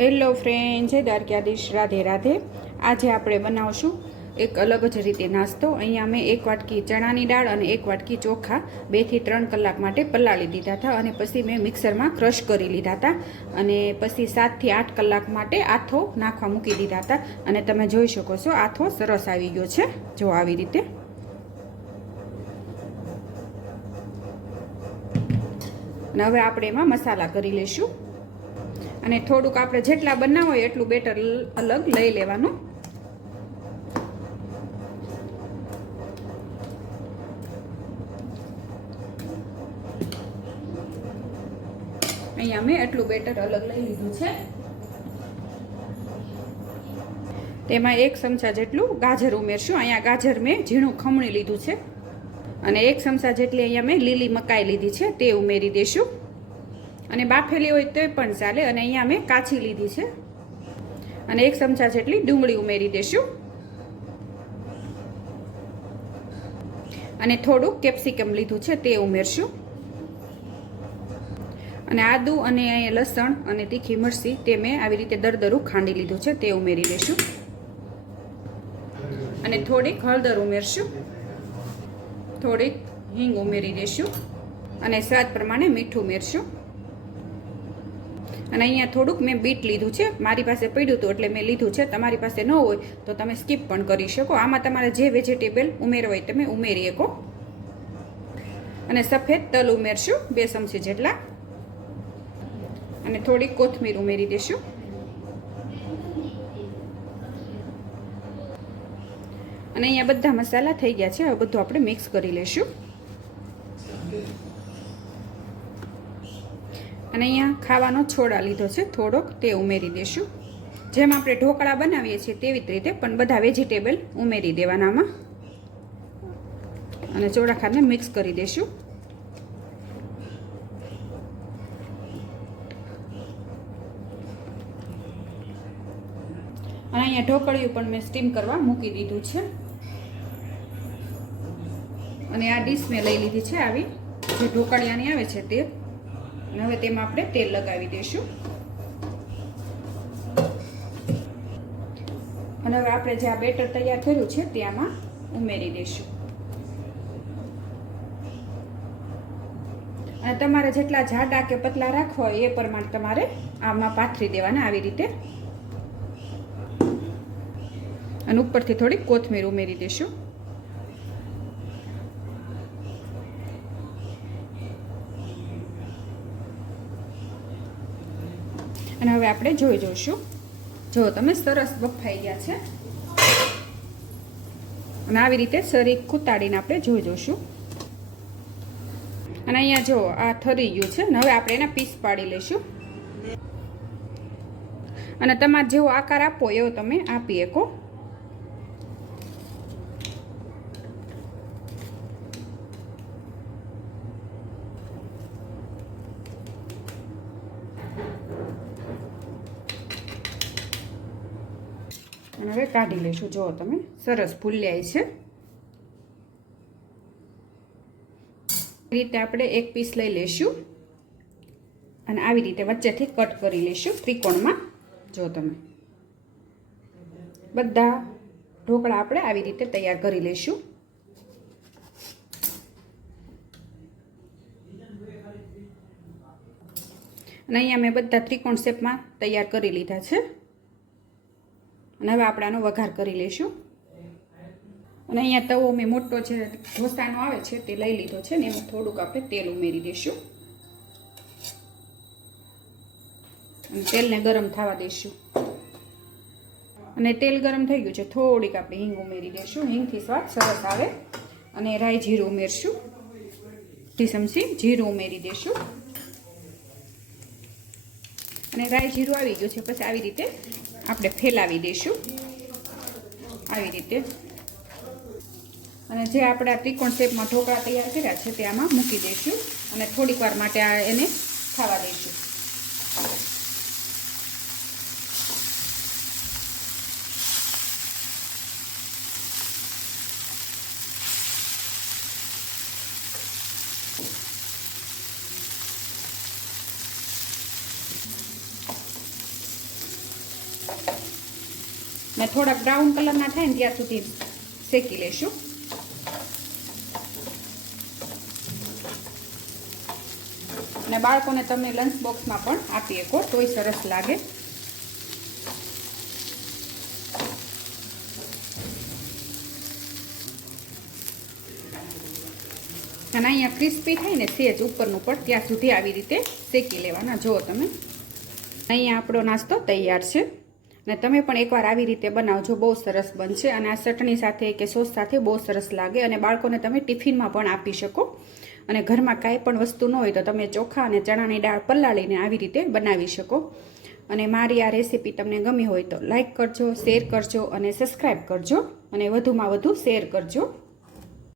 Hello friend, જય દ્વારકાધીશ, રાધે રાધે। આજે આપણે બનાવશું એક અલગ જ રીતે નાસ્તો। અહીંયા મેં 1 વાટકી ચણાની દાળ અને 1 વાટકી ચોખા 2 થી 3 કલાક માટે પલાળી દીધા હતા અને પછી મેં મિક્સરમાં ક્રશ કરી લીધા હતા અને પછી 7 થી 8 કલાક માટે આથો નાખવા મૂકી દીધા હતા અને તમે જોઈ શકો છો આથો સરસ આવી ગયો છે। જો આવી રીતે। અને હવે આપણે એમાં મસાલા કરી લઈશું અને થોડુંક આપણે જેટલા બનાવો હોય એટલું બેટર અલગ લઈ લેવાનું। અહીંયા મેં એટલું બેટર અલગ લઈ લીધું છે। તેમાં 1 ચમચા જેટલું ગાજર ઉમેરશું। અહીંયા ગાજર મેં ઝીણું ખમણી લીધું છે અને 1 ચમચા જેટલી અહીંયા મેં લીલી મકાઈ લીધી છે તે ઉમેરી દઈશું અને બાફેલી હોય તો પણ ચાલે અને અહીંયા મેં કાચી લીધી છે અને 1 ચમચા જેટલી ડુંગળી ઉમેરી દઈશું અને થોડુંક કેપ્સિકમ લીધું છે તે ઉમેરશું અને આદુ અને અહીંયા લસણ અને તીખી મરચી તે મેં આવી રીતે દરદરું ખાંડી લીધું છે તે ઉમેરી દઈશું અને થોડીક હળદર ઉમેરશું, થોડીક હિંગ ઉમેરી દઈશું અને સ્વાદ પ્રમાણે મીઠું ઉમેરશું અને અહીંયા થોડુંક મેં બીટ લીધું છે, મારી પાસે પડ્યું હતું એટલે મેં લીધું છે। તમારી પાસે ન હોય તો તમે સ્કીપ પણ કરી શકો। આમાં તમારે જે વેજીટેબલ ઉમેરવા હોય તમે ઉમેરી શકો અને સફેદ તલ ઉમેરશું 2 ચમચી જેટલા અને થોડી કોથમીર ઉમેરી દઈશું અને અહીંયા બધા મસાલા થઈ ગયા છે। હવે બધું આપણે મિક્સ કરી લઈશું અને અહીંયા ખાવાનો છોડા લીધો છે થોડોક તે ઉમેરી દઈશું। જેમ આપણે ઢોકળા બનાવીએ છીએ તેવી જ રીતે પણ બધા વેજીટેબલ ઉમેરી દેવાનામાં અને ચોળાખાને મિક્સ કરી દઈશું અને અહીંયા ઢોકળિયું પણ મેં સ્ટીમ કરવા મૂકી દીધું છે અને આ ડીશ મેં લઈ લીધી છે આવી જે ઢોકળિયાની આવે છે તે અને હવે તેમાં આપણે તેલ લગાવી દઈશું અને હવે આપણે જે આ બેટર તૈયાર કર્યું છે તે આમાં ઉમેરી દઈશું અને તમારે જેટલા જાડા કે પતલા રાખવા હોય એ પ્રમાણે તમારે આમાં પાથરી દેવાના આવી રીતે અને ઉપરથી થોડી કોથમીર ઉમેરી દઈશું અને હવે આપણે જોઈ જોઈશું। જો તમે સરસ બફાઈ ગયા છે અને આવી રીતે શરીર કૂતાડીને આપણે જોઈ જોઈશું અને અહીંયા જો આ થરી ગયું છે અને હવે આપણે એના પીસ પાડી લઈશું અને તમારે જેવો આકાર આપવો એવો તમે આપી શકો। અને હવે કાઢી લઈશું। જો તમે સરસ ફૂલ્યાય છે રીતે આપણે એક પીસ લઈ લઈશું અને આવી રીતે વચ્ચેથી કટ કરી લઈશું ત્રિકોણમાં। જો તમે બધા ઢોકળા આપણે આવી રીતે તૈયાર કરી લઈશું અને અહીંયા મેં બધા ત્રિકોણ શેપમાં તૈયાર કરી લીધા છે અને હવે આપણે આનો વઘાર કરી લઈશું અને અહીંયા તવો મેં મોટો જે ઢોસાનો આવે છે તે લઈ લીધો છે ને એમાં થોડુંક આપણે તેલ ઉમેરી દઈશું અને તેલને ગરમ થવા દઈશું અને તેલ ગરમ થઈ ગયું છે થોડીક આપણે હિંગ ઉમેરી દઈશું। હિંગથી સ્વાદ સરસ આવે અને રાઈ જીરું ઉમેરશું, 2 ચમચી જીરું ઉમેરી દઈશું અને રાઈ જીરું આવી ગયું છે પછી આવી રીતે આપણે ફેલાવી દઈશું આવી રીતે અને જે આપણે આ ત્રિકોણ શેપમાં ઢોકળા તૈયાર કર્યા છે તે આમાં મૂકી દઈશું અને થોડીક વાર માટે એને ખાવા દઈશું। ને થોડાક બ્રાઉન કલરના થાય ને ત્યાં સુધી શેકી લેશું. અને બાળકોને તમે લંચ બોક્સમાં પણ આપી શકો તોય સરસ લાગે. અને અહીંયા ક્રિસ્પી થાય ને સેજ ઉપરનું પણ ત્યાં સુધી આવી રીતે શેકી લેવાના. જુઓ તમે, અહીંયા આપણો નાસ્તો તૈયાર છે. અને તમે પણ એકવાર આવી રીતે બનાવજો, બહુ સરસ બનશે. અને આ ચટણી સાથે કે સોસ સાથે બહુ સરસ લાગે. અને બાળકોને તમે ટિફિનમાં પણ આપી શકો. અને ઘરમાં કાંઈ પણ વસ્તુ ન હોય તો તમે ચોખા અને ચણાની દાળ પલાળીને આવી રીતે બનાવી શકો. અને મારી આ રેસીપી તમને ગમી હોય તો લાઈક કરજો, શેર કરજો અને સબસ્ક્રાઈબ કરજો. અને વધુમાં વધુ શેર કરજો.